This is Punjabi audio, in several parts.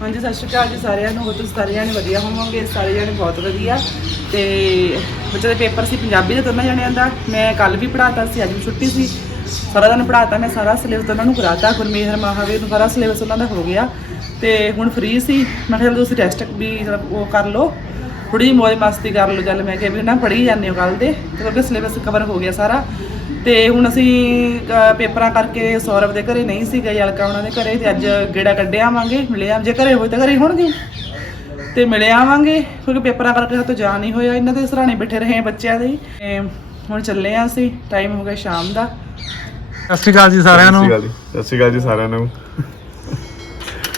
ਹਾਂਜੀ, ਸਤਿ ਸ਼੍ਰੀ ਅਕਾਲ ਜੀ ਸਾਰਿਆਂ ਨੂੰ। ਤੁਸੀਂ ਸਾਰੇ ਜਾਣੇ ਵਧੀਆ ਹੋਵੋਗੇ? ਸਾਰੇ ਜਾਣੇ ਬਹੁਤ ਵਧੀਆ। ਤੇ ਬੱਚਿਆਂ ਦੇ ਪੇਪਰ ਸੀ ਪੰਜਾਬੀ ਦੇ ਦੋਨਾਂ ਜਣਿਆਂ ਦਾ। ਮੈਂ ਕੱਲ ਵੀ ਪੜਾਤਾ ਸੀ, ਅੱਜ ਵੀ ਛੁੱਟੀ ਸੀ। ਸਾਰਾ ਦਿਨ ਪੜਾਤਾ ਮੈਂ, ਸਾਰਾ ਸਿਲੇਬਸ ਉਹਨਾਂ ਨੂੰ ਕਰਾਤਾ। ਗੁਰਮੇਹਰ ਮਹਾਵੀਰ ਨੂੰ ਸਾਰਾ ਸਿਲੇਬਸ ਉਹਨਾਂ ਦਾ ਹੋ ਗਿਆ। ਤੇ ਹੁਣ ਫ੍ਰੀ ਸੀ। ਮੈਂ ਕਿਹਾ ਤੁਸੀਂ ਟੈਸਟ ਵੀ ਜਰਾ ਉਹ ਕਰ ਲਓ। ਥੋੜੀ ਜਿਹੀ ਮੌਜ ਮਸਤੀ ਕਰ ਲਓ। ਚੱਲ ਮੈਂ ਕਿਹਾ ਵੀ ਨਾ ਪੜ੍ਹੀ ਜਾਂਦੇ ਹੋ ਕੱਲ ਦੇ। ਤੇ ਕਿਉਂਕਿ ਸਿਲੇਬਸ ਕਵਰ ਹੋ ਗਿਆ ਸਾਰਾ। ਤੇ ਹੁਣ ਅਸੀਂ ਅ, ਪੇਪਰਾਂ ਕਰਕੇ ਸੌਰਵ ਦੇ ਘਰੇ ਨਹੀਂ ਸੀ ਗਏ ਅਲਕਾ ਉਹਨਾਂ ਦੇ ਘਰੇ ਤੇ ਅੱਜ ਗੇੜਾ ਕੱਢਿਆ ਆਵਾਂਗੇ ਮਿਲੇ ਆ ਜੇ ਘਰੇ ਹੋਏ ਤਾਂ ਘਰੇ ਹੋਣਗੇ। ਤੇ ਮਿਲੇ ਆਵਾਂਗੇ ਕਿਉਂਕਿ ਪੇਪਰਾਂ ਕਰਕੇ ਹੱਥੋਂ ਜਾ ਨਹੀਂ ਹੋਇਆ ਇਹਨਾਂ ਦੇ ਸਰਾਣੇ ਬੈਠੇ ਰਹੇ ਬੱਚਿਆਂ ਦੇ। ਤੇ ਹੁਣ ਚੱਲੇ ਆ ਅਸੀਂ ਟਾਈਮ ਹੋ ਗਿਆ ਸ਼ਾਮ ਦਾ। ਸਤਿ ਸ਼੍ਰੀ ਅਕਾਲ ਜੀ ਸਾਰਿਆਂ ਨੂੰ। ਸਤਿ ਸ਼੍ਰੀ ਅਕਾਲ ਜੀ ਸਤਿ ਸ਼੍ਰੀ ਅਕਾਲ ਜੀ ਸਾਰਿਆਂ ਨੂੰ।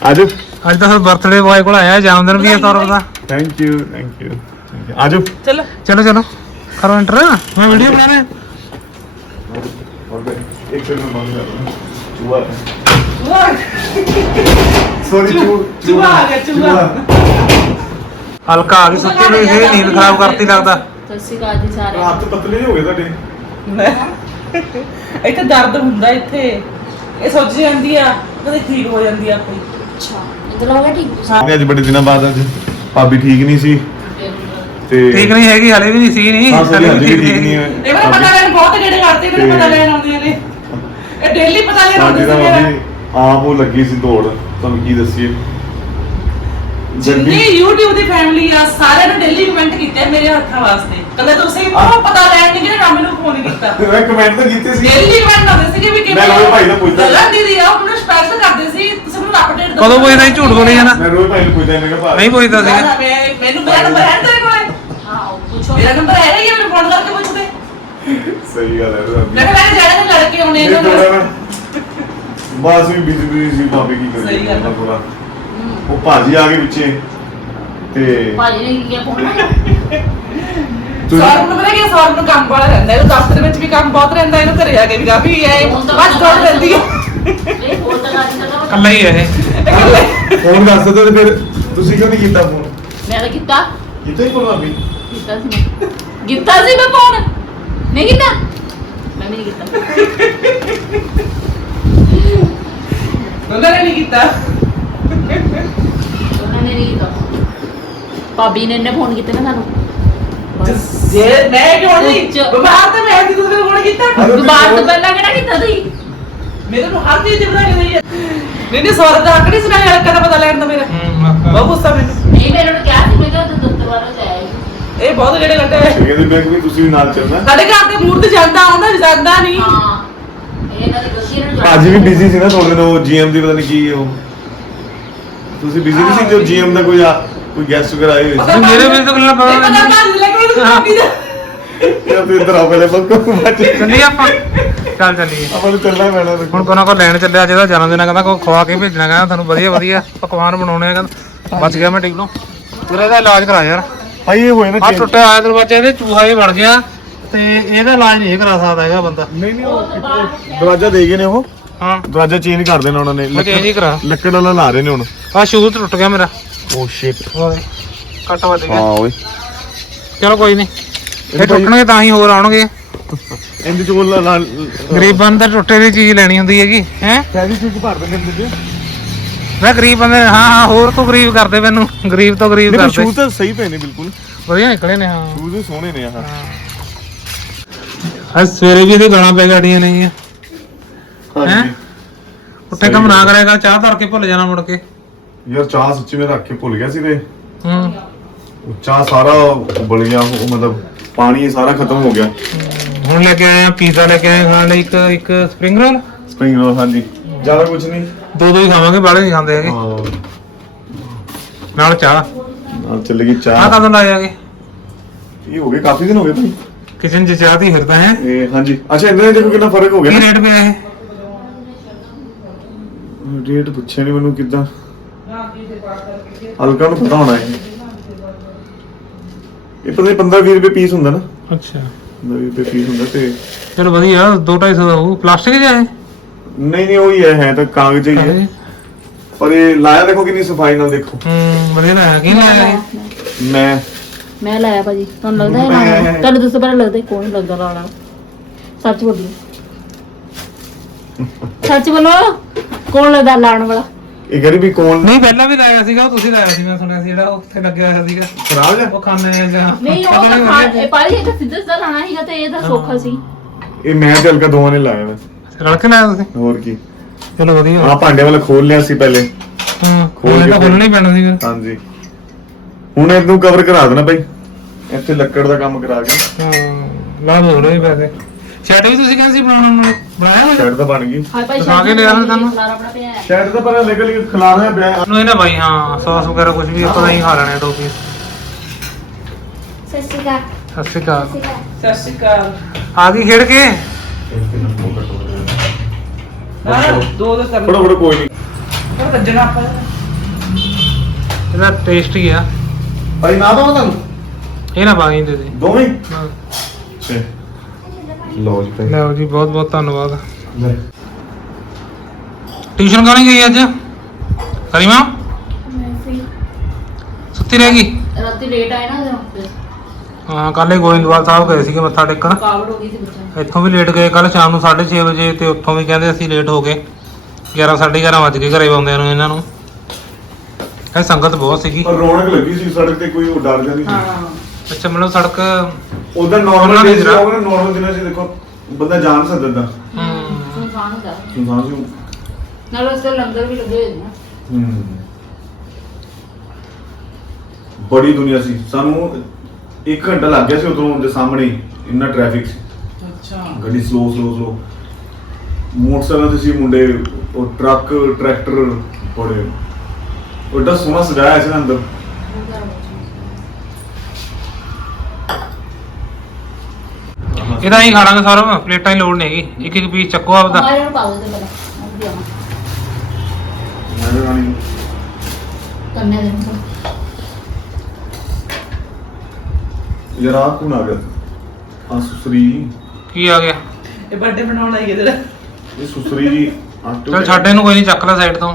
ਆਜੋ ਅੱਜ ਤਾਂ ਫਿਰ ਬਰਥਡੇ ਬॉय ਕੋਲ ਆਇਆ ਜਨਮ ਦਿਨ ਵੀ ਹੈ ਸੌਰਵ ਦਾ। ਥੈਂਕ ਯੂ ਥੈਂਕ ਯੂ ਆਜੋ। ਚਲੋ। ਚਲੋ ਚਲੋ। ਕਰੋ ਐਂਟਰ ਮੈਂ ਵੀਡੀਓ ਬਣਾ ਰਿਹਾ ਹਲਕਾ ਆ ਗਈ ਸੁੱਤੀ ਪਈ ਸੀ ਨੀਂਦ ਖਰਾਬ ਕਰਤੀ ਲੱਗਦਾ। ਸਤਿ ਸ਼੍ਰੀ ਅਕਾਲ ਜੀ ਸਾਰਿਆਂ ਹੱਥ ਪਤਲੇ ਜਿਹੇ ਹੋ ਗਏ ਤੁਹਾਡੇ। ਇੱਥੇ ਦਰਦ ਹੁੰਦਾ ਇੱਥੇ। ਇਹ ਸੋਚ ਜਾਂਦੀ ਆ ਕਦੇ ਠੀਕ ਹੋ ਜਾਂਦੀ ਆ ਆਪਣੀ। ਅੱਛਾ ਇਧਰ ਹੋ ਗਿਆ ਠੀਕ? ਮੈਂ ਅੱਜ ਬੜੇ ਦਿਨਾਂ ਬਾਅਦ ਅੱਜ ਭਾਬੀ ਠੀਕ ਨਹੀਂ ਸੀ। ਤੇ ਠੀਕ ਨਹੀਂ ਹੈਗੀ ਹਲੇ ਵੀ ਨਹੀਂ ਸੀ ਨਹੀਂ। ਹਲੇ ਵੀ ਠੀਕ ਨਹੀਂ ਇਹ ਪਤਾ ਕਰਦੇ ਮੈਨੂੰ ਪਤਾ ਲੈਣ ਆਉਂਦੀਆਂ ਨੇ। ਇਹ ਡੇਲੀ ਪਤਾ ਲੈਣ ਸਾਡੀ ਆਉਂਦੇ ਤਾਂ ਸੀ ਮੇਰਾ ਭਾਬੀ ਆਪ ਉਹ ਲੱਗੀ ਸੀ ਦੌੜ ਤੁਹਾਨੂੰ ਕੀ ਦੱਸੀਏ? ਜਿੰਨੀ YouTube ਦੀ ਫੈਮਿਲੀ ਆ ਸਾਰਿਆਂ ਨੇ ਡੇਲੀ ਕਮੈਂਟ ਕੀਤੇ ਮੇਰੇ ਹੱਥਾਂ ਵਾਸਤੇ। ਕਦੇ ਤੁਸੀਂ ਉਹ ਪਤਾ ਲੈਣ ਨਹੀਂ ਗਏ ਨਾ ਮੈਨੂੰ ਫੋਨ ਕੀਤਾ। ਮੈਂ ਕਮੈਂਟ ਤਾਂ ਕੀਤੇ ਸੀ। ਡੇਲੀ ਕਮੈਂਟ ਆਉਂਦੇ ਸੀਗੇ ਵੀ ਮੈਂ ਰੋਜ਼ ਭਾਈ ਨੂੰ ਪੁੱਛਦਾ ਸੀ। ਗੱਲਾਂ ਦੀਦੀ ਆ ਉਹਨੂੰ ਸਪੈਸ਼ਲ ਕਰਦੇ ਸੀ ਤੁਸੀਂ ਮੈਨੂੰ ਅਪਡੇਟ ਕਦੋਂ ਪੁੱਛਦਾ ਸੀ ਝੂਠ ਬੋਲੀ ਜਾਣਾ? ਮੈਂ ਰੋਜ਼ ਭਾਈ ਨੂੰ ਪੁੱਛਦਾ ਮੈਂ ਕਿਹਾ ਭਾਈ ਨਹੀਂ ਪੁੱਛਦਾ ਨਾ, ਸੀ ਨਾ, ਮੈਂ ਮੈਨੂੰ ਨੰਬਰ ਹੈ ਨੀ ਤੇਰੇ ਕੋਲੇ ਹਾਂ ਪੁੱਛੋ ਮੇਰਾ ਨੰਬਰ ਹੈ ਹੀ ਆ, ਮੈਨੂੰ ਫੋਨ ਕਰਕੇ ਪੁੱਛਦੇ ਸਹੀ ਗੱਲ ਹੈ ਮੈਂ ਕਿਹਾ ਜਾਣੇ ਨੂੰ ਲੜ ਕੇ ਆਉਣੇ ਇਹ ਇਹਨਾਂ ਨਾਲ। ਨਾ ਬਸ ਵੀ ਬਿਜ਼ੀ ਬਿਜ਼ੀ ਸੀ ਭਾਬੀ ਕੀ ਕਰੀ ਸਹੀ ਗੱਲ ਹੈ। ਥੋੜਾ ਉਹ ਭਾਜੀ ਆ ਗਏ ਪਿੱਛੇ ਤੇ ਭਾਜੀ ਨੇ ਕੀ ਕਿਹਾ ਫੋਨ ਸੌਰਵ ਨੂੰ ਪਤਾ ਕੀ ਸੌਰਵ ਨੂੰ ਕੰਮ ਵਾਲਾ ਰਹਿੰਦਾ ਇਹਨੂੰ ਦਫ਼ਤਰ ਵਿੱਚ ਵੀ ਕੰਮ ਬਹੁਤ ਰਹਿੰਦਾ ਇਹਨੂੰ ਘਰੇ ਆ ਕੇ ਵੀ ਕਾਫੀ ਹੈ ਬਸ ਦੌੜ ਰਹਿੰਦੀ ਹੈ ਇਹ ਫੋਨ ਤਾਂ ਕਰ ਦਿੱਤਾ ਕੱਲਾ ਹੀ ਹੈ ਇਹ। ਫੋਨ ਦੱਸ ਦਿਓ ਤੇ ਫਿਰ ਤੁਸੀਂ ਕਿਉਂ ਨਹੀਂ ਕੀਤਾ ਫੋਨ? ਮੈਂ ਤਾਂ ਕੀਤਾ। ਕੀਤਾ ਹੀ ਫੋਨ ਭਾਬੀ? ਕੀਤਾ ਸੀ ਮੈਂ। ਕੀਤਾ ਸੀ ਮੈਂ ਫੋਨ। ਨਹੀਂ ਕੀਤਾ? ਮੈਂ ਵੀ ਨਹੀਂ ਕੀਤਾ। ਉਹਨਾਂ ਨੇ ਨਹੀਂ ਕੀਤਾ। ਉਹਨਾਂ ਨੇ ਨਹੀਂ ਕੀਤਾ। ਭਾਬੀ ਨੇ ਨੇ ਫੋਨ ਕੀਤਾ ਨਾ ਸਾਨੂੰ। ਜੇ ਮੈਂ ਕਿਉਂ ਨਹੀਂ। ਬਿਮਾਰ ਤੇ ਮੈਂ ਵੀ ਤੁਸੀਂ ਫੋਨ ਕੀਤਾ? ਬਾਤ ਤੋਂ ਪਹਿਲਾਂ ਕਿਹੜਾ ਕੀਤਾ ਤੁਸੀਂ? ਮੇਰੇ ਨੂੰ ਹਰ ਚੀਜ਼ ਦੀ ਬਣਾ ਕੇ ਦਈ ਹੈ ਨਹੀਂ ਨਹੀਂ ਸੌਰਵ ਦਾ ਆਕੜੀ ਸੁਣਾ ਯਾਰ ਕਦਾ ਪਤਾ ਲੈਣ ਦਾ ਮੇਰਾ। ਬਹੁਤ ਗੁੱਸਾ ਮੈਨੂੰ। ਨਹੀਂ ਮੈਂ ਉਹਨੂੰ ਕਿਹਾ ਸੀ ਮੈਂ ਕਿਹਾ ਤੂੰ ਵਾਲਾ ਜਾਇਆ ਇਹ ਬਹੁਤ ਜਿਹੜੇ ਕੱਢੇ ਕਹਿੰਦੇ ਬੈਗ ਵੀ ਤੁਸੀਂ ਵੀ ਨਾਲ ਚੱਲਣਾ। ਸਾਡੇ ਘਰ ਤੇ ਜਾਂਦਾ ਆਉਂਦਾ ਜਾਂਦਾ ਨਹੀਂ। ਹਾਂ ਇਹ ਇਹਨਾਂ ਦੀ ਗਲਤੀ ਇਹਨਾਂ ਨੂੰ ਅੱਜ ਵੀ ਬਿਜ਼ੀ ਸੀ ਨਾ ਥੋੜੇ ਨੂੰ ਜੀਐਮ ਦੀ ਪਤਾ ਨਹੀਂ ਕੀ ਉਹ। ਤੁਸੀਂ ਬਿਜ਼ੀ ਨਹੀਂ ਸੀ ਜੋ ਜੀਐਮ ਦਾ ਕੋਈ ਆ ਕੋਈ ਗੈਸਟ ਵਗੈਰਾ ਆਏ ਹੋਏ ਨਹੀਂ, ਮੇਰੇ ਵਿੱਚ ਤਾਂ ਗੱਲਾਂ ਪਤਾ ਪਤਾ ਨਹੀਂ। ਭੱਜ ਲੈ ਕੇ ਤੂੰ ਕਾਪੀ ਦਾ ਸੀ ਜਾਂ ਫਿਰ ਇਧਰ ਆ ਪਹਿਲੇ ਬੱਕੋ ਚੱਲੀਏ ਆਪਾਂ। ਚੱਲ ਚੱਲੀਏ। ਆਪਾਂ ਨੂੰ ਚੱਲਣਾ ਪੈਣਾ। ਹੁਣ ਕੋਨਾ ਕੋ ਲੈਣ ਚੱਲਿਆ ਜਿਹਦਾ ਜਨਮ ਦਿਨ ਕਹਿੰਦਾ ਕੋ ਖਵਾ ਕੇ ਭੇਜਣਾ ਕਹਿੰਦਾ ਤੁਹਾਨੂੰ ਵਧੀਆ ਵਧੀਆ ਪਕਵਾਨ ਬਣਾਉਣੇ ਆ ਕਹਿੰਦਾ। ਬਚ ਗਿਆ ਮੈਂ ਟਿਕਲੋ ਤੇਰਾ ਇਹਦਾ ਇਲਾਜ ਕਰਾ ਯਾਰ। ਭਾਈ ਇਹ ਹੋਏ ਨਾ ਆ change। ਟੁੱਟਿਆ ਹੋਇਆ ਦਰਵਾਜ਼ਾ ਇਹਦੇ ਚੂਹਾ ਹੀ ਬਣ ਗਿਆ ਤੇ ਇਹਦਾ ਇਲਾਜ ਨਹੀਂ ਇਹ ਕਰਾ ਸਕਦਾ ਹੈਗਾ ਬੰਦਾ। ਨਹੀਂ ਨਹੀਂ ਉਹ ਉਹ ਦਰਵਾਜ਼ਾ ਦੇ ਗਏ ਨੇ ਉਹ? ਹਾਂ। ਦਰਵਾਜ਼ਾ ਚੇਂਜ ਕਰ ਦੇਣਾ ਉਹਨਾਂ ਨੇ। ਮੈਂ ਚੇਂਜ ਹੀ ਕਰਾ। ਲੱਕੜ ਵਾਲਾ ਲਾ ਰਹੇ ਨੇ ਹੁਣ। ਆ ਸ਼ੂਜ਼ ਟੁੱਟ ਗਿਆ ਮੇਰਾ। ਓ ਸ਼ਿਟ ਓਏ ਕੱਟ ਵੱਜ ਹਾਂ ਗਿਆ ਓਏ। ਚਲੋ ਕੋਈ ਨਹੀਂ। ਇਹ ਟੁੱਟਣਗੇ ਤਾਂ ਹੀ ਹੋਰ ਆਉਣਗੇ। ਇੰਦ ਚੋਲ ਲਾ ਗਰੀਬਾਂ ਨੂੰ ਤਾਂ ਟੁੱਟੇ ਦੀ ਚੀਜ਼ ਲੈਣੀ ਹੁੰਦੀ ਹੈਗੀ ਹੈ? ਫੈਵੀ ਚੀਜ਼ ਭਰ ਦਿੰਦੇ ਨੇ ਮੈਂ ਗਰੀਬ ਬੰਦੇ ਹਾਂ ਹਾਂ ਹੋਰ ਤੋਂ ਗਰੀਬ ਕਰਦੇ ਮੈਨੂੰ ਗਰੀਬ ਤੋਂ ਗਰੀਬ ਕਰਦੇ। ਸ਼ੂਜ਼ ਤਾਂ ਸਹੀ ਪਏ ਨੇ ਬਿਲਕੁਲ। ਵਧੀਆ ਨਿਕਲੇ ਨੇ ਹਾਂ। ਸ਼ੂਜ਼ ਵੀ ਸੋਹਣੇ ਨੇ ਆਹ। ਅੱਜ ਸਵੇਰੇ ਵੀ ਇਹਦੇ ਗਾਲਾਂ ਪੈ ਗੜੀਆਂ ਨਹੀਂ ਆ ਹੈਂ? ਉੱਠੇ ਕੰਮ ਨਾ ਕਰੇਗਾ ਚਾਹ ਧਰ ਕੇ ਭੁੱਲ ਜਾਣਾ ਮੁੜ ਕੇ। ਯਾਰ ਚਾਹ ਸੱਚੀ ਮੈਂ ਰੱਖ ਕੇ ਭੁੱਲ ਗਿਆ ਸੀ ਤੇ। ਹੂੰ। ਉਹ ਚਾਹ ਸਾਰਾ ਉਬਲ ਗਿਆ ਉਹ ਮਤਲਬ ਪਾਣੀ ਸਾਰਾ ਖਤਮ ਹੋ ਗਿਆ। ਹੁਣ ਲੈ ਕੇ ਆਏ ਆ ਪੀਜ਼ਾ ਲੈ ਕੇ ਆਏ ਖਾਣ ਲਈ ਇੱਕ ਇੱਕ ਸਪਰਿੰਗ ਰੋਲ। ਸਪਰਿੰਗ ਰੋਲ ਹਾਂਜੀ। ਜ਼ਿਆਦਾ ਕੁਝ ਨਹੀਂ। ਦੋ ਦੋ ਹੀ ਖਾਵਾਂਗੇ ਬਾਹਲੇ ਨਹੀਂ ਖਾਂਦੇ ਹੈਗੇ। ਹਾਂ। ਨਾਲ ਚਾਹ। ਨਾਲ ਚੱਲ ਗਈ ਆਹ ਚਾਹ ਕਦੋਂ ਲਾਏ ਆਗੇ ਇਹ ਹੋ ਗਏ ਕਾਫੀ ਦਿਨ ਹੋ ਗਏ ਭਾਈ। ਕਿਚਨ 'ਚ ਚਾਹ ਦੀ ਫਿਰਦਾ ਹੈ। ਇਹ ਹਾਂਜੀ। ਅੱਛਾ ਇਹਨਾਂ ਦੇ ਦੇਖੋ ਕਿੰਨਾ ਫ਼ਰਕ ਹੋ ਗਿਆ ਕੀ ਰੇਟ ਪਿਆ ਇਹ? ਰੇਟ ਪੁੱਛਿਆ ਨਹੀਂ ਮੈਨੂੰ ਕਿੱਦਾਂ। ਹਲਕਾ ਨੂੰ ਪਤਾ ਹੋਣਾ ਇਹ। ਇਹ ਪਤਾ ਨਹੀਂ 15 20 ਰੁਪਏ ਪੀਸ ਹੁੰਦਾ ਨਾ। ਅੱਛਾ। 20 ਰੁਪਏ ਪੀਸ ਹੁੰਦਾ ਤੇ ਚਲੋ ਵਧੀਆ 2-250 ਦਾ ਹੋਊ। ਪਲਾਸਟਿਕ ਜਿਹਾ ਹੈ। ਨਹੀਂ ਨਹੀਂ ਉਹੀ ਹੈ ਹੈ ਤਾਂ ਕਾਗਜ਼ ਹੀ ਹੈ। ਪਰ ਇਹ ਲਾਇਆ ਦੇਖੋ ਕਿੰਨੀ ਸਫ਼ਾਈ ਨਾਲ ਦੇਖੋ। ਹੂੰ ਵਧੀਆ ਲਾਇਆ ਕੀ ਲਾਇਆ ਇਹ? ਮੈਂ। ਮੈਂ ਲਾਇਆ ਭਾਜੀ ਤੁਹਾਨੂੰ ਲੱਗਦਾ ਹੈ ਲਾਣਾ ਤੁਹਾਨੂੰ ਦੱਸੋ ਪਹਿਲਾਂ ਲੱਗਦਾ ਹੈ ਕੌਣ ਲੱਗਦਾ ਲਾਣਾ ਸੱਚ ਬੋਲੋ। ਸੱਚ ਬੋਲੋ। ਕੌਣ ਲੱਗਦਾ ਲਾਣ ਵਾਲਾ? ਇਹ ਵੀ ਕੌਣ ਨਹੀਂ ਪਹਿਲਾਂ ਵੀ ਲਾਇਆ ਸੀਗਾ ਉਹ ਤੁਸੀਂ ਲਾਇਆ ਸੀ ਮੈਂ ਸੁਣਿਆ ਸੀ ਜਿਹੜਾ ਉੱਥੇ ਲੱਗਿਆ ਹੋਇਆ ਸੀਗਾ। ਖਰਾਬ ਹੈ? ਉਹ ਖਾਣੇ ਜਾਂ ਨਹੀਂ ਉਹ ਤਾਂ ਖਾ ਇਹ ਪਾਲੀ ਇਹ ਤਾਂ ਸਿੱਧਾ ਸਿੱਧਾ ਲਾਣਾ ਸੀਗਾ ਤੇ ਇਹ ਤਾਂ ਸੌਖਾ ਸੀ। ਇਹ ਮੈਂ ਤੇ ਹਲਕਾ ਦੋਵਾਂ ਨੇ ਲਾਇਆ ਰਲ ਕੇ ਲਾਇਆ ਤੁਸੀਂ? ਹੋਰ ਕੀ? ਚਲੋ ਵਧੀਆ। ਆ ਭਾਂਡੇ ਵਾਲਾ ਖੋਲ ਲਿਆ ਸੀ ਪਹਿਲੇ। ਹਾਂ ਖੋਲ ਖੋਲ ਤਾਂ ਖੋਲਣਾ ਹੀ ਪੈਣਾ ਸੀ ਫਿਰ ਹਾਂਜੀ। ਹੁਣ ਇਹਨੂੰ ਕਵਰ ਕਰਾ ਦੇਣਾ ਭਾਈ ਇੱਥੇ ਲੱਕੜ ਦਾ ਕੰਮ ਕਰਾ ਕੇ। ਹਾਂ ਲਾ ਦੋ ਰਹੇ ਪੈਸੇ। ਸ਼ਰਟ ਵੀ ਤੁਸੀਂ ਕਹਿੰਦੇ ਸੀ ਬਣਾਉਣ ਨੂੰ? ਬਣਾਇਆ ਹੋਇਆ? ਸ਼ਰਟ ਤਾਂ ਬਣ ਗਈ। ਹਾਏ ਭਾਈ ਦਿਖਾ ਕੇ ਲਿਆ ਫਿਰ ਤੁਹਾਨੂੰ। ਹੈ। ਸ਼ਰਟ ਤਾਂ ਪਰ ਨਿਕਲ ਕੇ ਖਿਲਾਰਿਆ ਪਿਆ। ਨੂੰ ਇਹਨੇ ਬਾਈ ਹਾਂ ਸੌਸ ਵਗੈਰਾ ਕੁਝ ਵੀ ਆਪਾਂ ਨਹੀਂ ਖਾ ਲੈਣੇ ਦੋ ਪੀਸ ਸਤਿ ਸ਼੍ਰੀ ਅਕਾਲ। ਆ ਗਈ ਖੇਡ ਕੇ? ਨਾ ਦੋ ਦੋ ਕਰ ਫੜੋ ਫੜੋ ਕੋਈ ਨਹੀਂ ਪਰ ਵੱਜਣਾ ਆਪਾਂ। ਇਹਦਾ ਟੇਸਟ ਹੀ ਆ। ਭਾਈ ਨਾ ਦਵਾਂ ਤੁਹਾਨੂੰ? ਇਹ ਨਾ ਬਾਈ ਦੇ ਦੇ। ਦੋਵੇਂ? ਹਾਂ। ਛੇ ਲੋ ਜੀ ਭਾਈ। ਲਓ ਜੀ ਬਹੁਤ ਬਹੁਤ ਧੰਨਵਾਦ। ਲੈ। ਟਿਊਸ਼ਨ ਕਾਹਨੇ ਗਈ ਅੱਜ? ਕਰੀਮਾ? ਸੁੱਤੀ ਰਹਿ ਗਈ? ਰਾਤੀ ਲੇਟ ਆਏ ਨਾ ਉਹਦੇ ਹਾਂ ਕੱਲੇ ਗੋਇੰਦਵਾਲ ਸਾਹਿਬ ਗਏ ਸੀਗੇ ਮੱਥਾ ਟੇਕਣ। ਕਾਵੜ ਹੋ ਗਈ ਸੀ ਬੱਚਾ ਇੱਥੋਂ ਵੀ ਲੇਟ ਗਏ ਕੱਲ ਸ਼ਾਮ ਨੂੰ 6:30 ਵਜੇ ਤੇ ਉੱਥੋਂ ਵੀ ਕਹਿੰਦੇ ਅਸੀਂ ਲੇਟ ਹੋ ਗਏ। 11 11:30 ਵੱਜ ਗਏ ਘਰੇ ਆਉਂਦਿਆਂ ਨੂੰ ਇਹਨਾਂ ਨੂੰ। ਇਹ ਸੰਗਤ ਬਹੁਤ ਸੀਗੀ। ਪਰ ਰੌਣਕ ਲੱਗੀ ਸੀ ਸੜਕ ਤੇ ਕੋਈ ਉਹ ਡਰ ਜਾਂਦੀ ਸੀ। ਹਾਂ। ਅੱਛਾ ਮਤਲਬ ਸੜਕ ਉਧਰ ਉਹਨਾਂ ਨਾਰਮਲ ਨੇ ਨਾਰਮਲ ਦਿਨਾਂ 'ਚ ਦੇਖੋ ਬੰਦਾ ਜਾਣ ਸਕਦਾ ਹਮ, ਸੁਨਸਾਨ ਹੁੰਦਾ। ਸੁਣਸਾਂ ਸੀ ਨਾਲ ਉਸ ਦੇ ਲੰਗਰ ਵੀ ਲੱਗੇ ਹੋਏ ਨੇ। ਹੂੰ। ਬੜੀ ਦੁਨੀਆ ਸੀ। ਸਾਨੂੰ 1 ਘੰਟਾ ਲੱਗ ਗਿਆ ਸੀ ਉਧਰੋਂ ਦੇ ਸਾਹਮਣੇ ਹੀ, ਇੰਨਾ ਟ੍ਰੈਫਿਕ ਸੀ। ਅੱਛਾ। ਗੱਡੀ ਸਲੋ ਸਲੋ ਸਲੋ ਮੋਟਰਸਾਈਕਲ ਤੇ ਸੀ ਮੁੰਡੇ ਉਹ ਟਰੱਕ ਟਰੈਕਟਰ ਬੜੇ। ਉਹ ਏਡਾ ਸੋਹਣਾ ਸਜਾਇਆ ਸੀ ਨਾ ਅੰਦਰ। ਇਹਦਾ ਹੀ ਖਾ ਲਾਂਗੇ ਸਾਰਾ ਪਲੇਟਾਂ ਦੀ ਲੋੜ ਨਹੀਂ ਹੈਗੀ। ਇੱਕ ਇੱਕ ਪੀਸ ਚੱਕੋ ਆਪਦਾ। ਹਮਾਰੇ ਨੂੰ ਦੋ ਮੈਂ ਰਾਣੀ ਕੰਨੇ ਦੇ ਯਾਰ ਆ ਕੌਣ ਆ ਗਿਆ? ਆ ਸੁਸਰੀ ਕੀ ਆ ਗਿਆ? ਇਹ ਬਰਥਡੇ ਬਣਾਉਣ ਆਈ ਇਹਦੇ ਇਹ ਸੁਸਰੀ ਜੀ ਆਟੋ ਚਲ ਛੱਡ ਇਹਨੂੰ ਕੋਈ ਨਹੀਂ ਚੱਕ ਲੈ ਸਾਈਡ ਤੋਂ।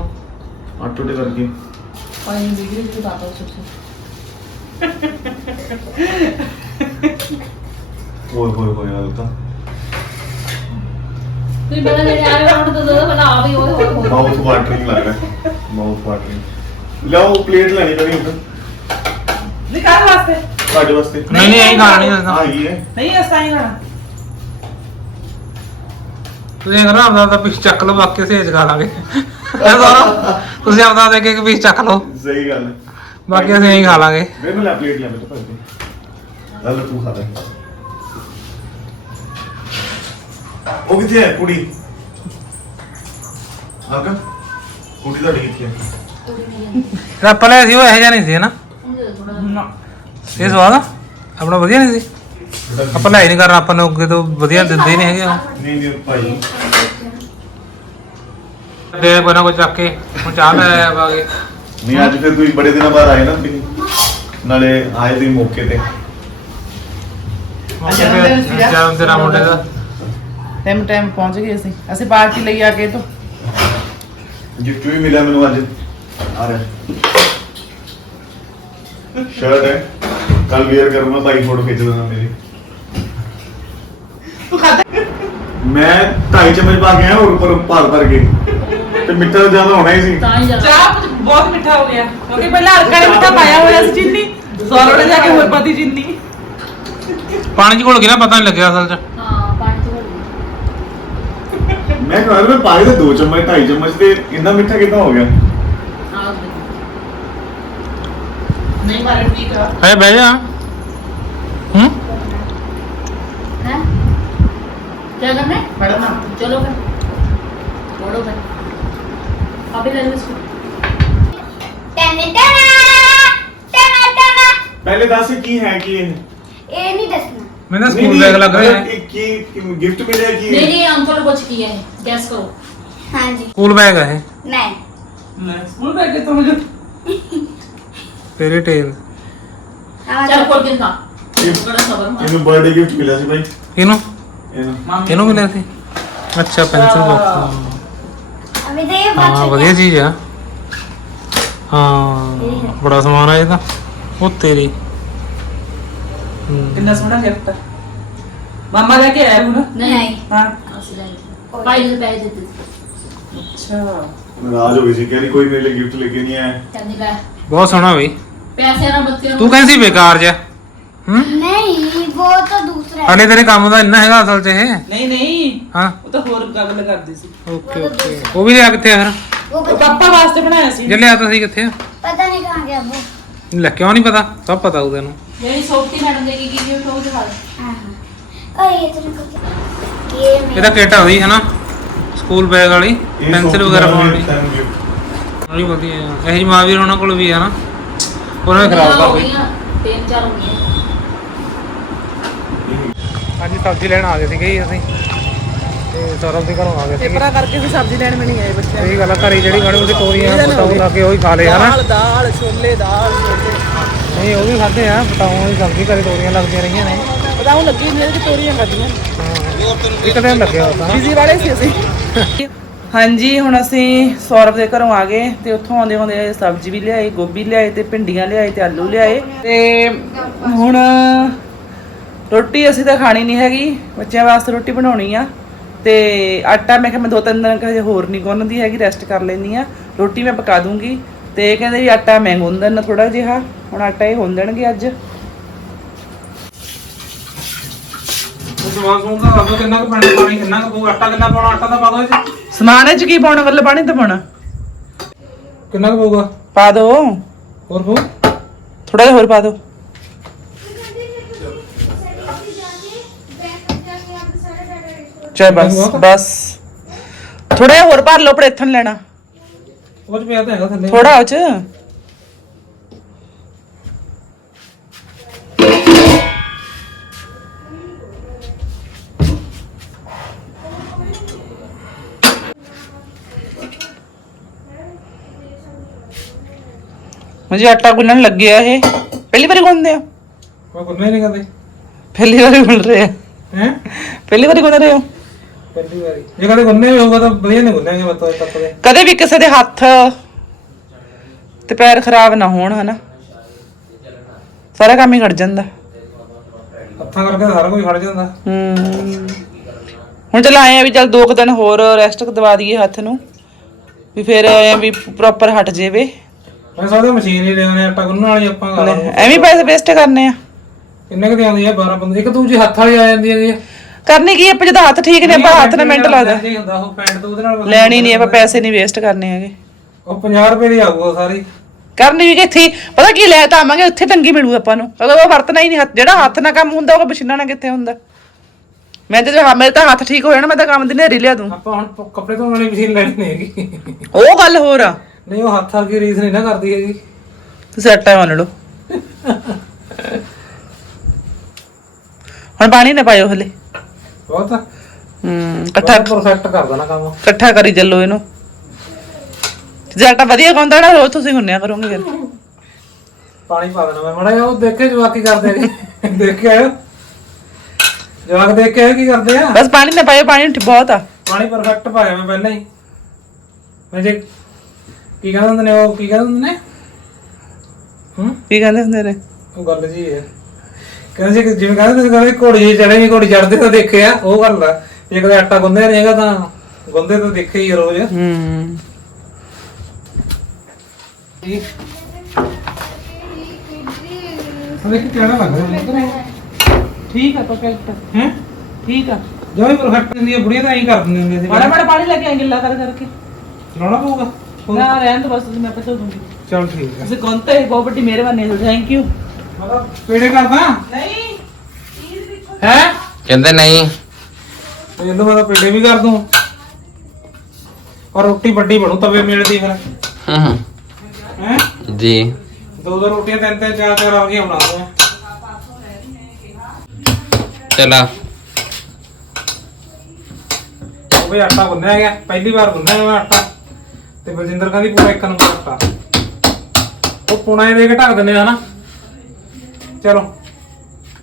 ਆਟੋ ਦੇ ਕਰਕੇ। ਪਾਣੀ ਵੀਡੀਓ ਵੀ ਪਾ ਦੋ ਸੁਣ ਹੋਏ ਹੋਏ ਹੋਏ ਹਲਕਾ ਤੁਸੀਂ ਪਹਿਲਾਂ ਜਿਹੜੇ ਆਏ ਉਹਨਾਂ ਤੋਂ ਦੋ ਪਹਿਲਾਂ ਆ ਵੀ ਹੋਏ ਹੋਏ ਹੋਏ। ਮਾਊਥ ਵਾਟਰਿੰਗ ਲੱਗ ਰਿਹਾ। ਮਾਊਥ ਵਾਟਰਿੰਗ ਲਓ ਪਲੇਟ ਲੈਣੀ ਕਰੀ ਉੱਧਰ ਨਿਕਾਲ ਵਾਸਤੇ। ਤੁਹਾਡੇ ਵਾਸਤੇ। ਨਹੀਂ ਨਹੀਂ ਇਹੀ ਖਾਣੀ ਆ ਹੈ ਗਈ ਹੈ। ਨਹੀਂ ਅਸਾਂ ਹੀ ਖਾਣਾ। ਤੁਸੀਂ ਕਹਿੰਦਾ ਆਪਦਾ ਆਪਦਾ ਪੀਸ ਚੱਕ ਲਓ ਬਾਕੀ ਅਸੀਂ ਇਹ ਖਾ ਲਾਂਗੇ। ਇਹ ਸਾਰਾ ਤੁਸੀਂ ਆਪਦਾ ਦੇ ਕੇ ਇੱਕ ਪੀਸ ਚੱਕ ਲਓ। ਸਹੀ ਗੱਲ ਹੈ। ਬਾਕੀ ਅਸੀਂ ਇਹੀ ਖਾ ਲਾਂਗੇ। ਮੈਨੂੰ ਲੈ ਪਲੇਟ ਲੈ ਬੇਟਾ ਭਾਈ ਲੈ ਤੂੰ ਖਾ ਲੈ। ਉਹ ਕਿੱਥੇ ਹੈ ਕੁੜੀ? ਆਕਾ ਕੁੜੀ ਤੁਹਾਡੀ ਕਿੱਥੇ ਹੈ? ਆਪਾਂ ਲਿਆ ਸੀ ਉਹ ਇਹੋ ਜਿਹਾ ਨਹੀਂ ਸੀ ਨਾ? ਥੋੜਾ ਨਾ। ਇਹ ਸਵਾਦ ਆ? ਆਪਣਾ ਵਧੀਆ ਨਹੀਂ ਸੀ? ਆਪਾਂ ਲੈ ਨਹੀਂ ਕਰਨਾ ਆਪਾਂ ਨੂੰ ਅੱਗੇ ਤੋਂ ਵਧੀਆ ਦਿੰਦੇ ਹੀ ਨਹੀਂ ਹੈਗੇ ਉਹ। ਨਹੀਂ ਨਹੀਂ ਭਾਈ। ਦੇ ਨਾ ਕੋਈ ਚੱਕ ਕੇ ਹੁਣ ਚਾਹ ਲੈ ਆਇਆ ਬਾਗੇ ਨਹੀਂ ਅੱਜ ਫਿਰ ਤੁਸੀਂ ਬੜੇ ਦਿਨਾਂ ਬਾਅਦ ਆਏ ਨਾ ਤੁਸੀਂ। ਨਾਲੇ ਆਏ ਤੁਸੀਂ ਮੌਕੇ ਤੇ। ਜਨਮ ਦਿਨ ਆ ਮੁੰਡੇ ਦਾ। ਟਾਈਮ ਟਾਈਮ ਪਹੁੰਚ ਗਏ ਅਸੀਂ। ਅਸੀਂ ਪਾਰਟੀ ਲਈ ਆ ਕੇ ਤੋਂ। ਗਿਫਟ ਵੀ ਮਿਲਿਆ ਮੈਨੂੰ ਅੱਜ। ਆ ਰਿਹਾ। ਸ਼ਰਟ ਹੈ। ਕੱਲ ਵੇਅਰ ਕਰੂੰਗਾ ਭਾਈ ਫੋਟੋ ਖਿੱਚ ਦੇਣਾ ਮੇਰੀ। ਮੈਂ ਢਾਈ ਚਮਚ ਪਾ ਕੇ ਆਇਆ ਹੋਰ ਉੱਪਰ ਭਰ ਭਰ ਕੇ। ਤੇ ਮਿੱਠਾ ਤਾਂ ਜ਼ਿਆਦਾ ਹੋਣਾ ਹੀ ਸੀ। ਤਾਂ ਹੀ ਜ਼ਿਆਦਾ। ਚਾਹ ਕੁਝ ਬਹੁਤ ਮਿੱਠਾ ਹੋ ਗਿਆ ਕਿਉਂਕਿ ਪਹਿਲਾਂ ਹਲਕਾ ਜਿਹਾ ਮਿੱਠਾ ਪਾਇਆ ਹੋਇਆ ਸੀ ਚੀਨੀ ਸੌਰੋੜੇ ਜਾ ਕੇ ਹੋਰ ਪਾਤੀ ਚੀਨੀ ਪਾਣੀ ਚ ਘੁਲ ਗਿਆ ਨਾ ਪਤਾ ਨਹੀਂ ਲੱਗਿਆ ਅਸਲ ਚ। ਹਾਂ ਪਾਣੀ ਤੋਂ ਮੈਂ ਕਹਿੰਦਾ ਮੈਂ ਪਾਣੀ ਦੇ 2 ਚਮਚ ਢਾਈ ਚਮਚ ਤੇ ਇੰਨਾ ਮਿੱਠਾ ਕਿੱਦਾਂ ਹੋ ਗਿਆ? अरे बैठ जा। हम्म? क्या करना है? चलो पहले दस की है की है? ए नहीं दसना। मैंने स्कूल बैग लग रहा है। की गिफ्ट मिले की नहीं नहीं अंकल कुछ की है। गैस करो। हाँ जी। स्कूल बैग है। नहीं नहीं स्कूल बैग तो मुझे। ਤੇਰੀ ਟੇਲ चल खोल के दिखा ਇਹ- बड़ा सबर मार ਇਹਨੂੰ ਬਰਥਡੇ ਗਿਫਟ ਮਿਲਿਆ ਸੀ ਭਾਈ ਇਹਨੂੰ ਇਹਨੂੰ ਇਹਨੂੰ ਮਿਲਿਆ ਸੀ ਅੱਛਾ ਪੈਨਸਲ ਬਾਕਸ ਅਭੀ ਤਾਂ ਇਹ ਹਾਂ ਬਾਤ ਵਧੀਆ ਚੀਜ਼ ਆ ਹਾਂ ਬੜਾ ਸਮਾਨ ਆ ਇਹਦਾ ਉਹ ਤੇਰੀ ਹੂੰ। ਕਿੰਨਾ ਸੋਹਣਾ ਗਿਫਟ ਮਾਮਾ ਲੈ ਕੇ ਆਇਆ ਹੁਣ नहीं ਨਹੀਂ ਹਾਂ ऐसे जाएगी भाई ने पैसे देते थे। ਅੱਛਾ ਨਾਰਾਜ਼ ਹੋ ਗਈ ਸੀ ਕਹਿੰਦੀ ਕੋਈ ਮੇਰੇ ਲਈ ਗਿਫਟ ਲੈ ਕੇ ਨਹੀਂ ਆਇਆ ਕਹਿੰਦੀ ਲੈ ਬਹੁਤ ਸੋਹਣਾ ਬਈ ਪੈਸੇ ਨਾਲ ਬੱਚੇ ਨੂੰ ਤੂੰ ਕਹਿੰਦੀ ਸੀ ਬੇਕਾਰ ਜਿਹਾ ਹੂੰ नहीं वो तो दूसरा है ਹਲੇ ਤੇਰੇ ਕੰਮ ਦਾ ਇੰਨਾ ਹੈਗਾ ਅਸਲ 'ਚ ਇਹ ਨਹੀਂ ਨਹੀਂ ਹਾਂ ਉਹ ਤਾਂ ਹੋਰ ਗੱਲ ਕਰਦੀ ਸੀ ਓਕੇ ਓਕੇ ਉਹ ਵੀ ਲਿਆ ਕਿੱਥੇ ਆ ਫਿਰ वो ਉਹ ਪਾਪਾ ਵਾਸਤੇ ਬਣਾਇਆ ਸੀ ਜੇ ਲਿਆ ਤਾਂ ਸੀ ਕਿੱਥੇ ਆ? पता नहीं कहाँ गया वो ਲੈ ਕਿਉਂ ਨਹੀਂ ਪਤਾ ਸਭ ਪਤਾ ਉਹਦੇ ਨੂੰ ਜਿਹੜੀ ਸੋਫਟੀ ਮੈਡਮ ਦੇ ਕੀ ਕੀ ਉਹ ਦਿਖਾ ਦੇ हाँ हाँ और ये तो निकल ये ਇਹਦਾ मेरा ਕਿੱਟ ਆਉਂਦੀ ਹੈ ਨਾ ਸਕੂਲ ਬੈਗ ਵਾਲੀ ਇਹ ਪੈਨਸਿਲ soft ਵਗੈਰਾ ਵਾਲੀ ਪਾਉਣ ਲਈ ਤੈਨੂੰ gift। ਬੜੀ ਵਧੀਆ ਇਹ ਜੀ ਮਾਵੀਰ ਉਹਨਾਂ ਕੋਲ ਵੀ ਹੈ ਨਾ ਉਹਨਾਂ ਨੇ ਖਰਾਬ ਕਰ ਦਿੱਤੀ। ਤਿੰਨ ਚਾਰ ਹੋ ਗਈਆਂ ਹਾਂਜੀ ਸਬਜ਼ੀ ਲੈਣ ਆ ਗਏ ਸੀਗੇ ਜੀ ਅਸੀਂ। ਤੇ ਸੌਰਵ ਦੇ ਘਰੋਂ ਆ ਗਏ ਸੀਗੇ। ਪੇਪਰਾਂ ਕਰਕੇ ਵੀ ਸਬਜ਼ੀ ਲੈਣ ਨਹੀਂ ਆਏ ਬੱਚੇ ਸਹੀ ਗੱਲ ਆ ਘਰੇ ਜਿਹੜੀ ਗਾੜੀ ਉਹਦੀ ਤੋਰੀਆਂ ਪਤਾਉ ਲਾ ਕੇ ਉਹੀ ਖਾ ਲਏ ਹਨਾ? ਦਾਲ ਦਾਲ ਛੋਲੇ ਦਾਲ ਛੋਲੇ। ਨਹੀਂ ਉਹ ਵੀ ਖਾਦੇ ਆ ਪਤਾਉ ਦੀ ਸਬਜ਼ੀ ਘਰੇ ਤੋਰੀਆਂ ਲੱਗਦੀਆਂ ਰਹੀਆਂ ਨੇ। ਪਤਾ ਉਹ ਲੱਗੀ ਨਹੀਂ ਕਿ ਤੋਰੀਆਂ ਕਰਦੀਆਂ ਇੱਕ ਦਿਨ ਲੱਗਿਆ ਹੁੰਦਾ ਨਾ ਬਿਜ਼ੀ ਵਾਲੇ ਸੀ ਅਸੀਂ। ਹਾਂਜੀ, ਹੁਣ ਅਸੀਂ ਸੌਰਵ ਦੇ ਘਰੋਂ ਆ ਗਏ ਤੇ ਉੱਥੋਂ ਆਉਂਦੇ ਆਉਂਦੇ ਸਬਜ਼ੀ ਵੀ ਲਿਆਏ, ਗੋਭੀ ਲਿਆਏ ਤੇ ਭਿੰਡੀਆਂ ਲਿਆਏ ਤੇ ਆਲੂ ਲਿਆਏ ਤੇ ਹੁਣ ਰੋਟੀ ਅਸੀਂ ਤਾਂ ਖਾਣੀ ਨਹੀਂ ਹੈਗੀ, ਬੱਚਿਆਂ ਵਾਸਤੇ ਰੋਟੀ ਬਣਾਉਣੀ ਆ ਤੇ ਆਟਾ ਮੈਂ ਕਿਹਾ ਮੈਂ ਦੋ ਤਿੰਨ ਦਿਨ ਕਹੇ ਹੋਰ ਨਹੀਂ ਗੁੰਨਦੀ ਹੈਗੀ ਰੈਸਟ ਕਰ ਲੈਂਦੀ ਆ। ਰੋਟੀ ਮੈਂ ਪਕਾ ਦੂੰਗੀ ਤੇ ਕਹਿੰਦੇ ਵੀ ਆਟਾ ਮੈਂ ਗੁੰਨ ਦੇਣਾ ਥੋੜਾ ਜਿਹਾ, ਹੁਣ ਆਟਾ ਇਹ ਗੁੰਨ ਦੇਣਗੇ ਅੱਜ ਉਹ ਸਮਾਨ ਸਮੂਨ ਕਿੰਨਾ ਕੁ ਪਾਣੀ ਕਿੰਨਾ ਕੁ ਆਟਾ ਕਿੰਨਾ ਪਾਉਣਾ, ਆਟਾ ਤਾਂ ਪਾ ਦੋ ਇਹ ਸਮਾਨ ਚ ਕੀ ਪਾਉਣਾ ਵੱਲ ਪਾਣੀ ਤਾਂ ਪਾਉਣਾ। ਕਿੰਨਾ ਕੁ ਪਊਗਾ? ਪਾ ਦੋ ਹੋਰ ਪਊ? ਥੋੜਾ ਜਿਹਾ ਹੋਰ ਪਾ ਦੋ ਚਾਹ ਬਸ ਬਸ। ਥੋੜਾ ਜਿਹਾ ਹੋਰ ਭਰ ਲਓ ਪੜੇਥਨ ਲੈਣਾ। ਉਹ ਚ ਪਿਆ ਤਾਂ ਹੈਗਾ ਥੱਲੇ। ਥੋੜਾ ਉਹ ਚ। ਮੁਝੇ ਆਟਾ ਗੁੰਨਣ ਲੱਗੇ ਆ ਇਹ ਪਹਿਲੀ ਵਾਰੀ ਗੁੰਨਦੇ ਆ ਮੈਂ ਗੁੰਨੇ ਨਹੀਂ ਕਰਦੇ ਪਹਿਲੀ ਵਾਰੀ ਗੁੰਨ ਰਹੇ ਆ ਹੈ ਪਹਿਲੀ ਵਾਰੀ ਗੁੰਨ ਰਹੇ ਹੋ ਪਹਿਲੀ ਵਾਰੀ ਜੇ ਕਦੇ ਗੁੰਨੇ ਵੀ ਹੋਊਗਾ ਤਾਂ ਵਧੀਆ ਨਹੀਂ ਗੁੰਨੇਗੇ ਮਤਲਬ ਤੱਕ ਦੇ ਕਦੇ ਵੀ ਕਿਸੇ ਦੇ ਹੱਥ ਤੇ ਪੈਰ ਖਰਾਬ ਨਾ ਹੋਣ ਹਨਾ ਸਾਰਾ ਕੰਮ ਹੀ ਖੜ ਜਾਂਦਾ ਹੱਥਾਂ ਕਰਕੇ ਸਾਰਾ ਕੁਝ ਖੜ ਜਾਂਦਾ ਹੂੰ ਹੁਣ ਚਲ ਆਏ ਆ ਵੀ ਚਲ ਦੋ ਕੁ ਦਿਨ ਹੋਰ ਰੈਸਟ ਦਵਾ ਦਈਏ ਹੱਥ ਨੂੰ ਵੀ ਫਿਰ ਐ ਵੀ ਪ੍ਰੋਪਰ ਹਟ ਜਾਵੇ ਮੈਂ ਸੋਚਦਾ ਮਸ਼ੀਨ ਹੀ ਲਿਆਉਣੇ ਆਟਾ ਗੁੰਨਣ ਵਾਲੀ ਆਪਾਂ ਲਵਾਂਗੇ। ਐਵੇਂ ਪੈਸੇ ਵੇਸਟ ਕਰਨੇ ਆ। ਕਿੰਨੇ ਕੁ ਦੀ ਆਉਂਦੀ ਆ? 12 15 ਇੱਕ ਦੂਜੀ ਹੱਥ ਵਾਲੀ ਆ ਜਾਂਦੀ ਹੈਗੀ। ਕਰਨੀ ਕੀ ਆ, ਆਪਾਂ ਜਦੋਂ ਹੱਥ ਠੀਕ ਨੇ ਆਪਾਂ ਹੱਥ ਨਾਲ ਮਿੰਟ ਲੱਗਦਾ ਨਹੀਂ ਹੁੰਦਾ ਉਹ ਪੈਂਟ ਤੋਂ ਉਹਦੇ ਨਾਲ ਬਸ- ਲੈਣੀ ਨਹੀਂ ਆਪਾਂ ਪੈਸੇ ਨਹੀਂ ਵੇਸਟ ਕਰਨੇ ਹੈਗੇ। ਉਹ 50 ਰੁਪਏ ਦੀ ਆਊਗਾ ਸਾਰੀ। ਕਰਨੀ ਵੀ ਕਿੱਥੇ? ਪਤਾ ਕੀ ਲੈ ਤਾਂ ਆਵਾਂਗੇ ਉੱਥੇ ਟੰਗੀ ਮਿਲੂ ਆਪਾਂ ਨੂੰ। ਅਗਰ ਉਹ ਵਰਤਣਾ ਹੀ ਨਹੀਂ ਹੱਥ ਜਿਹੜਾ ਹੱਥ ਨਾਲ ਕੰਮ ਹੁੰਦਾ ਉਹ ਮਸ਼ੀਨਾਂ ਨਾਲ ਕਿੱਥੇ ਹੁੰਦਾ? ਮੈਂ ਤੇ ਜੇ ਮੇਰੇ ਤਾਂ ਹੱਥ ਠੀਕ ਹੋ ਜਾਣਾ ਮੈਂ ਤਾਂ ਕੰਮ ਦੀ ਨੇਰੀ ਲਿਆ ਦੂੰ। ਆਪਾਂ ਹੁਣ ਪ- ਕੱਪੜੇ ਧੋਣ ਵਾਲੀ ਮਸ਼ੀਨ ਲੈਣੀ ਨਹੀਂ ਹੈਗੀ। ਉਹ ਗੱਲ ਹੋਰ ਆ। ਨਹੀਂ ਉਹ ਹੱਥ ਵਰਗੀ ਰੀਸ ਨਹੀਂ ਨਾ ਕਰਦੀ ਹੈਗੀ। ਤੁਸੀਂ ਆਟਾ ਮੰਨ ਲਓ। ਹੁਣ ਪਾਣੀ ਨਾ ਪਾਇਓ ਹਲੇ। ਬਹੁਤ। ਹੂੰ ਇਕੱਠਾ ਪਰਫੈਕਟ ਕਰ ਦੇਣਾ ਕੰਮ। ਇਕੱਠਾ ਕਰੀ ਚੱਲੋ ਇਹਨੂੰ। ਜੇ ਆਟਾ ਵਧੀਆ ਗਾਉਂਦਾ ਨਾ ਰੋਜ਼ ਤੁਸੀਂ ਹੁੰਨਿਆ ਕਰੋਗੇ ਫਿਰ। ਪਾਣੀ ਪਾ ਦੇਣਾ ਮੈਂ। ਮੜਾ ਉਹ ਦੇਖੇ ਜਵਾਕੀ ਕਰਦੇ ਹੈਗੇ ਦੇਖ ਕੇ ਆਇਓ ਜਵਾਕ ਦੇਖ ਕੇ ਆਇਓ ਕੀ ਕਰਦੇ ਆ? ਬਸ ਪਾਣੀ ਨਾ ਪਾਇਓ ਪਾਣੀ ਬਹੁਤ ਆ। ਪਾਣੀ ਪਰਫੈਕਟ ਪਾਇਆ ਮੈਂ ਪਹਿਲਾਂ ਹੀ। ਮੈਂ ਜੇ ਕੀ ਕਹਿੰਦੇ ਹੁੰਦੇ ਨੇ ਉਹ? ਕੀ ਕਹਿੰਦੇ ਹੁੰਦੇ ਨੇ? ਹੂੰ? ਕੀ ਕਹਿੰਦੇ ਹੁੰਦੇ ਨੇ? ਉਹ ਗੱਲ ਜੀ ਹੈ ਕਹਿੰਦੇ ਸੀ ਕਿ ਜਿਵੇਂ ਕਹਿੰਦੇ ਤੁਸੀਂ ਕਹਿੰਦੇ ਘੋੜੀ ਜੀ ਚੜੇਗੀ ਘੋੜੀ ਚੜਦੇ ਤਾਂ ਦੇਖਿਆ ਉਹ ਗੱਲ ਆ। ਜੇ ਕਦੇ ਆਟਾ ਗੁੰਨਿਆ ਨਹੀਂ ਹੈਗਾ ਤਾਂ ਗੁੰਦੇ ਤਾਂ ਦੇਖੇ ਹੀ ਰੋਜ਼। ਹੂੰ। ਉਹ ਦੇਖ ਕਿਹੜਾ ਲੱਗ ਰਿਹਾ? ਠੀਕ ਆ ਪਰਫੈਕਟ ਹੈ ਠੀਕ ਆ। ਜੋ ਵੀ ਪਰਫੈਕਟ ਹੁੰਦੀ ਹੈ ਬੁੜੀਆਂ ਤਾਂ ਐਂ ਕਰ ਦਿੰਦੀਆਂ ਹੁੰਦੀਆਂ ਸੀ। ਮਾੜਾ ਮਾੜਾ ਪਾਣੀ ਲੈ ਕੇ ਆਏ ਗਿੱਲਾ ਕਰ ਕਰਕੇ। ਚਲਾਉਣਾ ਪਊਗਾ? ਨਾ ਰਹਿਣ ਤੋਂ ਬਸ ਤੁਸੀਂ ਮੈਂ ਪਤਾ ਦੂੰਗੀ ਚੱਲ ਠੀਕ ਹੈ। ਤੁਸੀਂ ਕੌਣ ਤੇ ਬਹੁਤ ਵੱਡੀ ਮਿਹਰਬਾਨੀ ਹੈ ਥੈਂਕ ਯੂ ਮਤਲਬ ਪੇੜੇ ਕਰਦਾ ਨਹੀਂ ਹੈ? ਕਹਿੰਦੇ ਨਹੀਂ। ਇਹਨੂੰ ਮੈਂ ਤਾਂ ਪੇੜੇ ਵੀ ਕਰ ਦੂੰ। ਔਰ ਰੋਟੀ ਵੱਡੀ ਬਣੂ ਤਵੇ ਮਿਲਦੀ ਫਿਰ। ਹੂੰ ਹੂੰ। ਹੈ? ਜੀ। ਦੋ ਦੋ ਰੋਟੀਆਂ ਤਿੰਨ ਤਿੰਨ ਚਾਰ ਚਾਰ ਆ ਗਈਆਂ ਬਣਾ ਦੂੰ ਮੈਂ ਚਲਾ ਉਹ ਵੀ ਆਟਾ ਗੁੰਨਿਆ ਗਿਆ ਪਹਿਲੀ ਵਾਰ ਗੁੰਨਿਆ ਮੈਂ ਆਟਾ। ਤੇ ਬਲਜਿੰਦਰ ਕਹਿੰਦੀ ਪੂਰਾ ਇੱਕ ਨੰਬਰ ਆਟਾ ਉਹ ਪੁਣਾ ਦੇ ਕੇ ਢੱਕ ਦਿੰਦੇ ਆ ਨਾ। ਚਲੋ।